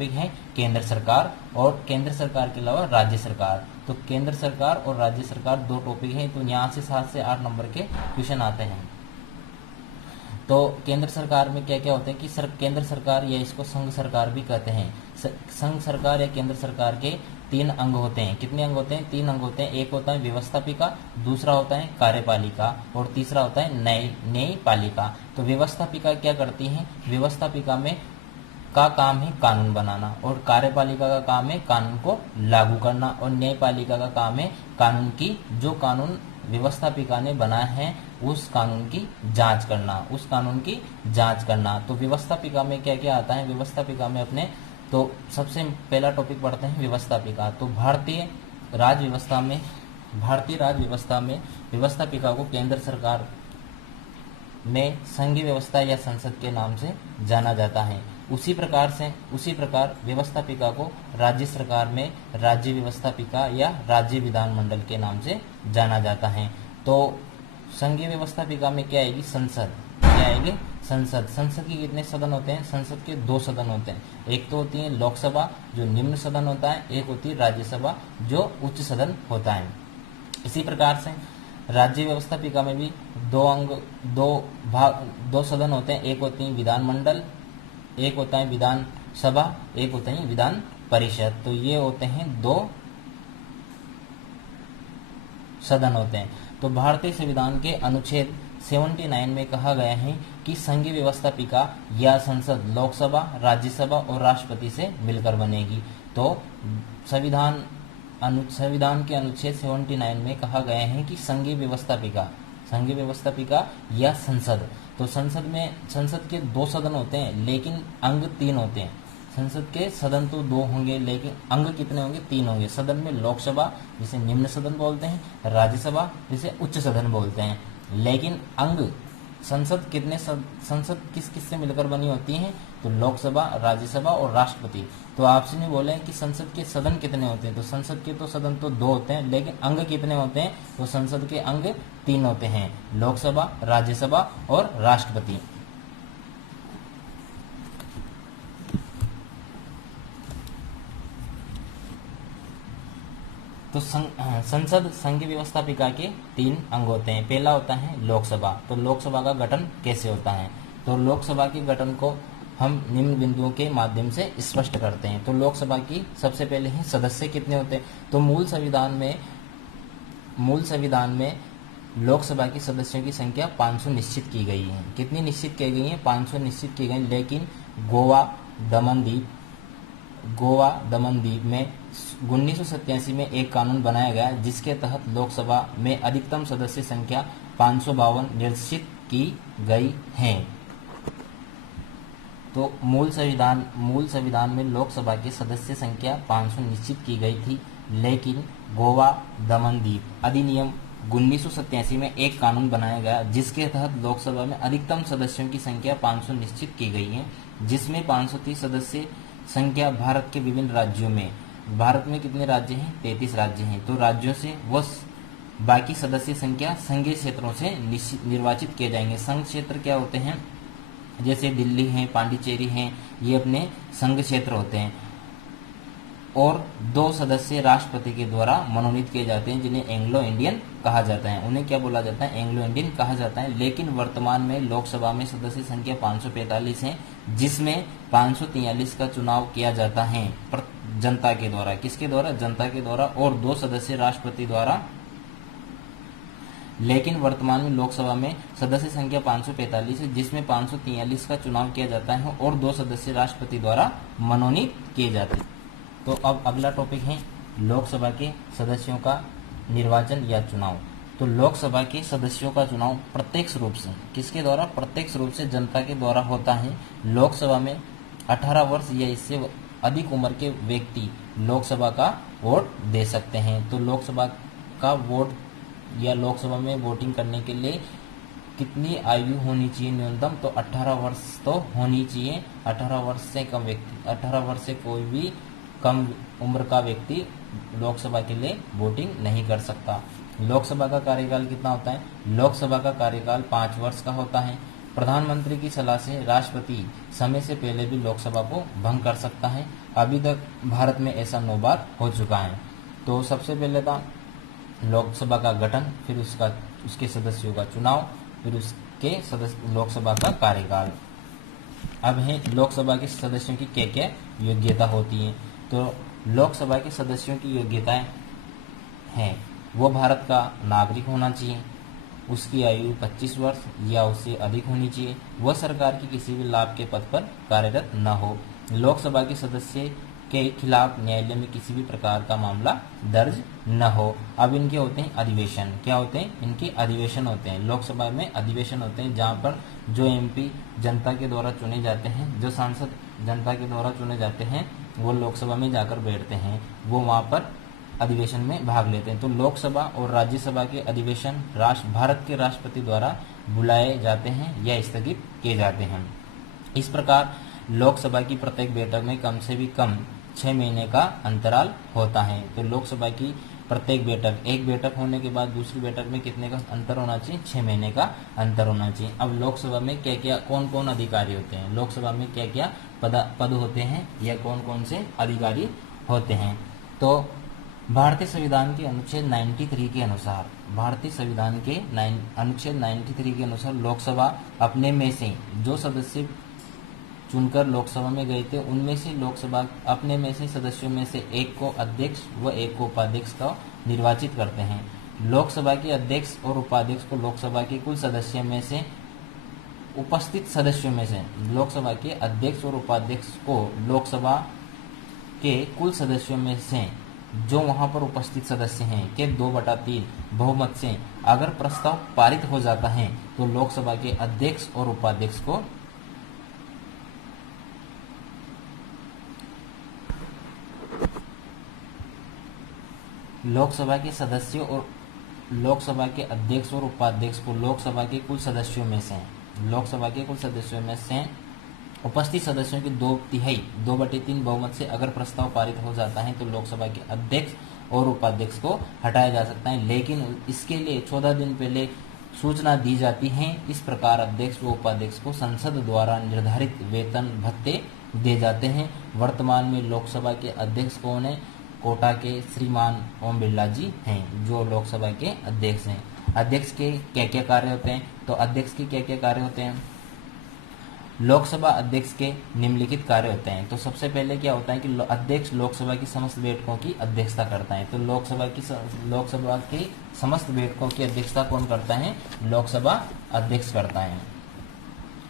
Topic है केंद्र सरकार और केंद्र सरकार के अलावा राज्य सरकार। तो केंद्र सरकार और राज्य सरकार दो टॉपिक हैं, तो यहाँ से 7 से 8 नंबर के क्वेश्चन आते हैं। तो केंद्र सरकार में क्या क्या होते हैं कि केंद्र सरकार या इसको संघ सरकार भी कहते हैं। संघ सरकार या केंद्र सरकार के 3 अंग होते हैं। कितने अंग होते हैं? 3 अंग होते हैं। एक होता है व्यवस्थापिका, दूसरा होता है कार्यपालिका और तीसरा होता है न्यायपालिका। तो व्यवस्थापिका क्या करती है? व्यवस्थापिका में का काम है कानून बनाना और कार्यपालिका का काम है कानून को लागू करना और न्यायपालिका का काम है कानून की जो कानून व्यवस्थापिका ने बनाया है उस कानून की जांच करना, उस कानून की जांच करना। तो व्यवस्थापिका में क्या क्या आता है? व्यवस्थापिका में अपने तो सबसे पहला टॉपिक पढ़ते हैं व्यवस्थापिका। तो भारतीय राज व्यवस्था में व्यवस्थापिका को केंद्र सरकार में संघीय व्यवस्था या संसद के नाम से जाना जाता है। उसी प्रकार व्यवस्थापिका को राज्य सरकार में राज्य व्यवस्थापिका या राज्य विधानमंडल के नाम से जाना जाता है। तो संघीय व्यवस्थापिका में क्या आएगी? संसद। क्या आएगी? संसद। संसद के कितने सदन होते हैं? संसद के 2 सदन होते हैं। एक तो होती है लोकसभा जो निम्न सदन होता है, एक होती है राज्यसभा जो उच्च सदन होता है। इसी प्रकार से राज्य व्यवस्थापिका में भी 2 सदन होते हैं। एक होती है विधानमंडल, एक होता है विधान सभा, एक होता है विधान परिषद। तो ये होते हैं 2 सदन होते हैं। तो भारतीय संविधान के अनुच्छेद 79 में कहा गया है कि संघीय व्यवस्थापिका या संसद लोकसभा, राज्यसभा और राष्ट्रपति से मिलकर बनेगी। तो संविधान के अनुच्छेद 79 में कहा गया है कि संघीय व्यवस्थापिका या संसद। तो संसद के 2 सदन होते हैं लेकिन अंग 3 होते हैं। संसद के सदन तो 2 होंगे लेकिन अंग कितने होंगे? 3 होंगे। सदन में लोकसभा जिसे निम्न सदन बोलते हैं, राज्यसभा जिसे उच्च सदन बोलते हैं। लेकिन अंग संसद किस किस से मिलकर बनी होती है? तो लोकसभा, राज्यसभा और राष्ट्रपति। तो आपसे नहीं बोले कि संसद के सदन कितने होते हैं? तो संसद के तो सदन तो 2 होते हैं लेकिन अंग कितने होते हैं? तो संसद के अंग 3 होते हैं, लोकसभा, राज्यसभा और राष्ट्रपति। तो संसद संघीय व्यवस्थापिका के 3 अंग होते हैं। पहला होता है लोकसभा। तो लोकसभा का गठन कैसे होता है? तो लोकसभा के गठन को हम निम्न बिंदुओं के माध्यम से स्पष्ट करते हैं। तो लोकसभा की सबसे पहले ही सदस्य कितने होते हैं? तो मूल संविधान में लोकसभा की सदस्यों की संख्या 500 निश्चित की गई है। कितनी निश्चित की गई है? 500 निश्चित की गई। लेकिन गोवा दमनदीप में 1987 में एक कानून बनाया गया जिसके तहत लोकसभा में अधिकतम सदस्य संख्या 552 निश्चित की गई है। तो मूल संविधान में लोकसभा की सदस्य संख्या 500 निश्चित की गई थी, लेकिन गोवा दमनदीप अधिनियम 1987 में एक कानून बनाया गया जिसके तहत लोकसभा में अधिकतम सदस्यों की संख्या 500 निश्चित की गई है, जिसमें 530 सदस्य संख्या भारत के विभिन्न राज्यों में। भारत में कितने राज्य हैं? 33 राज्य हैं। तो राज्यों से वो बाकी सदस्य संख्या संघीय क्षेत्रों से निर्वाचित किए जाएंगे। संघ क्षेत्र क्या होते हैं? जैसे दिल्ली है, पांडिचेरी है, ये अपने संघ क्षेत्र होते हैं। और 2 सदस्य राष्ट्रपति के द्वारा मनोनीत किए जाते हैं जिन्हें एंग्लो इंडियन कहा जाता है। उन्हें क्या बोला जाता है? एंग्लो इंडियन कहा जाता है। लेकिन वर्तमान में लोकसभा में सदस्य संख्या 545 है, जिसमें 543 का चुनाव किया जाता है जनता के द्वारा। किसके द्वारा? जनता के द्वारा। और 2 सदस्य राष्ट्रपति द्वारा। लेकिन वर्तमान में लोकसभा में सदस्य संख्या 545 है, जिसमें 543 का चुनाव किया जाता है और 2 सदस्य राष्ट्रपति द्वारा मनोनीत किए जाते हैं। तो अब अगला टॉपिक है लोकसभा के सदस्यों का निर्वाचन या चुनाव। तो लोकसभा के सदस्यों का चुनाव प्रत्यक्ष रूप से किसके द्वारा? प्रत्यक्ष रूप से जनता के द्वारा होता है। लोकसभा में 18 वर्ष या इससे अधिक उम्र के व्यक्ति लोकसभा का वोट दे सकते हैं। तो लोकसभा का वोट या लोकसभा में वोटिंग करने के लिए कितनी आयु होनी चाहिए न्यूनतम? तो 18 वर्ष तो होनी चाहिए। 18 वर्ष से कम व्यक्ति, 18 वर्ष से कोई भी कम उम्र का व्यक्ति लोकसभा के लिए वोटिंग नहीं कर सकता। लोकसभा का कार्यकाल कितना होता है? लोकसभा का कार्यकाल 5 वर्ष का होता है। प्रधानमंत्री की सलाह से राष्ट्रपति समय से पहले भी लोकसभा को भंग कर सकता है। अभी तक भारत में ऐसा 9 बार हो चुका है। तो सबसे पहले था लोकसभा का गठन, फिर उसके सदस्यों का चुनाव, फिर उसके लोकसभा का कार्यकाल। अब है लोकसभा के सदस्यों की क्या क्या योग्यता होती है। तो लोकसभा के सदस्यों की योग्यताएं हैं, वो भारत का नागरिक होना चाहिए, उसकी आयु 25 वर्ष या उससे अधिक होनी चाहिए, वह सरकार की किसी भी लाभ के पद पर कार्यरत न हो, लोकसभा के सदस्य के खिलाफ न्यायालय में किसी भी प्रकार का मामला दर्ज न हो। अब इनके होते हैं अधिवेशन। क्या होते हैं? इनके अधिवेशन होते हैं। लोकसभा में अधिवेशन होते हैं जहाँ पर जो एमपी जनता के द्वारा चुने जाते हैं, जो सांसद जनता के द्वारा चुने जाते हैं, वो लोकसभा में जाकर बैठते हैं, वो वहाँ पर अधिवेशन में भाग लेते हैं। तो लोकसभा और राज्यसभा के अधिवेशन भारत के राष्ट्रपति द्वारा बुलाए जाते हैं या स्थगित किए जाते हैं। इस प्रकार लोकसभा की प्रत्येक बैठक में कम से भी कम 6 महीने का अंतराल होता है। तो लोकसभा की प्रत्येक बैठक, एक बैठक होने के बाद दूसरी बैठक में कितने का अंतर होना चाहिए? 6 महीने का अंतर होना चाहिए। अब लोकसभा में क्या क्या कौन कौन अधिकारी होते हैं, लोकसभा में क्या क्या पद होते हैं या कौन कौन से अधिकारी होते हैं? तो भारतीय संविधान के अनुच्छेद 93 के अनुसार, भारतीय संविधान के अनुच्छेद 93 के अनुसार लोकसभा अपने में से जो सदस्य चुनकर लोकसभा में गए थे, उनमें से लोकसभा अपने में से सदस्यों में से एक को अध्यक्ष व एक को उपाध्यक्ष का निर्वाचित करते हैं। लोकसभा के अध्यक्ष और उपाध्यक्ष को लोकसभा के कुल सदस्यों में से उपस्थित सदस्यों में से लोकसभा के अध्यक्ष और उपाध्यक्ष को लोकसभा के कुल सदस्यों में से जो वहां पर उपस्थित सदस्य हैं के 2/3 बहुमत से अगर प्रस्ताव पारित हो जाता है तो लोकसभा के अध्यक्ष और उपाध्यक्ष को लोकसभा के सदस्यों और लोकसभा के अध्यक्ष और उपाध्यक्ष को लोकसभा के कुल सदस्यों में से उपस्थित सदस्यों की 2/3 बहुमत से अगर प्रस्ताव पारित हो जाता है तो लोकसभा के अध्यक्ष और उपाध्यक्ष को हटाया जा सकता है, लेकिन इसके लिए 14 दिन पहले सूचना दी जाती है। इस प्रकार अध्यक्ष व उपाध्यक्ष को संसद द्वारा निर्धारित वेतन भत्ते दिए जाते हैं। वर्तमान में लोकसभा के अध्यक्ष कौन है? कोटा के श्रीमान ओम बिरला जी हैं जो लोकसभा के अध्यक्ष हैं। अध्यक्ष के क्या क्या कार्य होते हैं? तो अध्यक्ष के क्या क्या कार्य होते हैं? लोकसभा अध्यक्ष के निम्नलिखित कार्य होते हैं। तो सबसे पहले क्या होता है कि अध्यक्ष लोकसभा की समस्त बैठकों की अध्यक्षता करता है। तो लोकसभा की समस्त बैठकों की अध्यक्षता कौन करता है? लोकसभा अध्यक्ष करता है।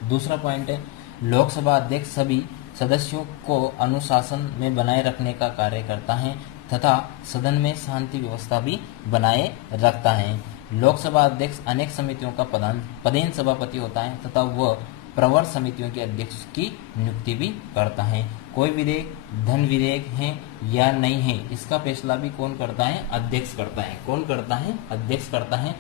दूसरा पॉइंट है, लोकसभा अध्यक्ष सभी सदस्यों को अनुशासन में बनाए रखने का कार्य करता है तथा सदन में शांति व्यवस्था भी बनाए रखता है। लोकसभा अध्यक्ष अनेक समितियों का पदेन सभापति होता है तथा वह प्रवर समितियों के अध्यक्ष की नियुक्ति भी करता है। कोई विधेयक धन विधेयक है या नहीं है, इसका फैसला भी कौन करता है? अध्यक्ष करता है। कौन करता है? अध्यक्ष करता है।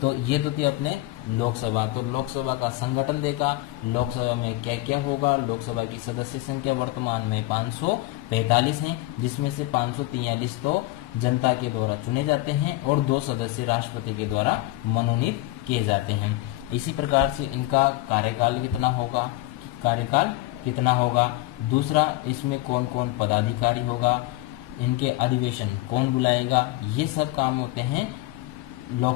तो ये तो थी अपने लोकसभा। तो लोकसभा का संगठन देखा, लोकसभा में क्या क्या होगा। लोकसभा की सदस्य संख्या वर्तमान में 545 है, जिसमें से 543 तो जनता के द्वारा चुने जाते हैं और 2 सदस्य राष्ट्रपति के द्वारा मनोनीत किए जाते हैं। इसी प्रकार से इनका कार्यकाल कितना होगा। दूसरा, इसमें कौन कौन पदाधिकारी होगा, इनके अधिवेशन कौन बुलाएगा, ये सब काम होते हैं लोक